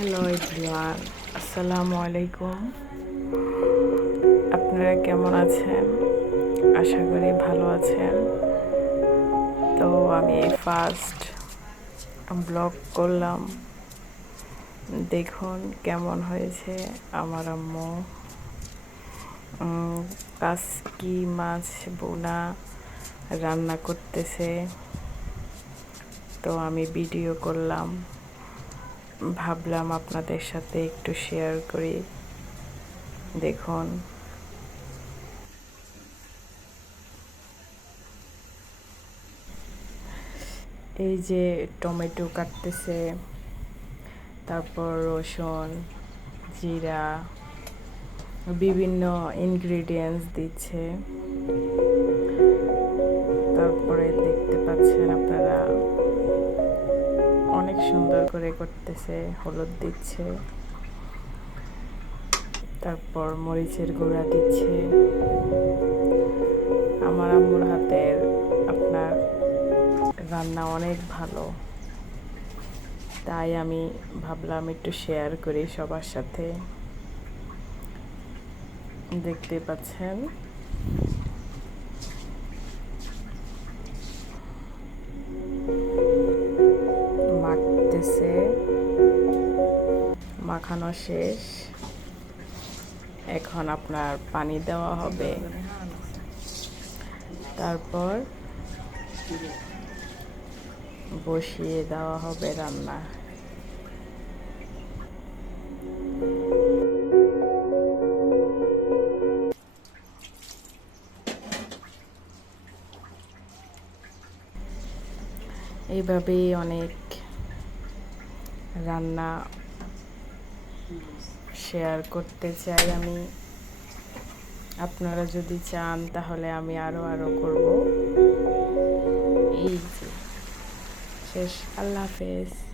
Hello everyone আসসালামু আলাইকুম আপনারা কেমন আছেন? আশা করি ভালো আছেন। তো আমি ফার্স্ট ব্লগ করলাম। দেখুন কেমন হয়েছে আমার আম্মু। কাসকি মাছ, বোনা রান্না করতেছে। তো আমি ভিডিও করলাম। ভাবলাম আপনাদের সাথে একটু শেয়ার করি। দেখুন। এই যে টমেটো কাটতেছে, তারপর রসুন, জিরা, বিভিন্ন ইনগ্রিডিয়েন্টস দিচ্ছে। তারপরে দেখতে পাচ্ছেন আপনারা সুন্দর করে করতেছে, হলুদ দিচ্ছে, তারপর মরিচের গুঁড়া দিচ্ছে। আমার আম্মুর হাতের আপনার রান্না অনেক ভালো, তাই আমি ভাবলাম একটু শেয়ার করি সবার সাথে। দেখতে পাচ্ছেন? মাখতেছে মাখানো শেষ। এখন আপনার পানি দেওয়া হবে। তারপর বসিয়ে দেওয়া হবে রান্না। এইভাবেই অনেক রান্না শেয়ার করতে চাই আমি। আপনারা যদি চান, তাহলে আমি আরও আরও করব। এই শেষ। আল্লাহ হাফেজ।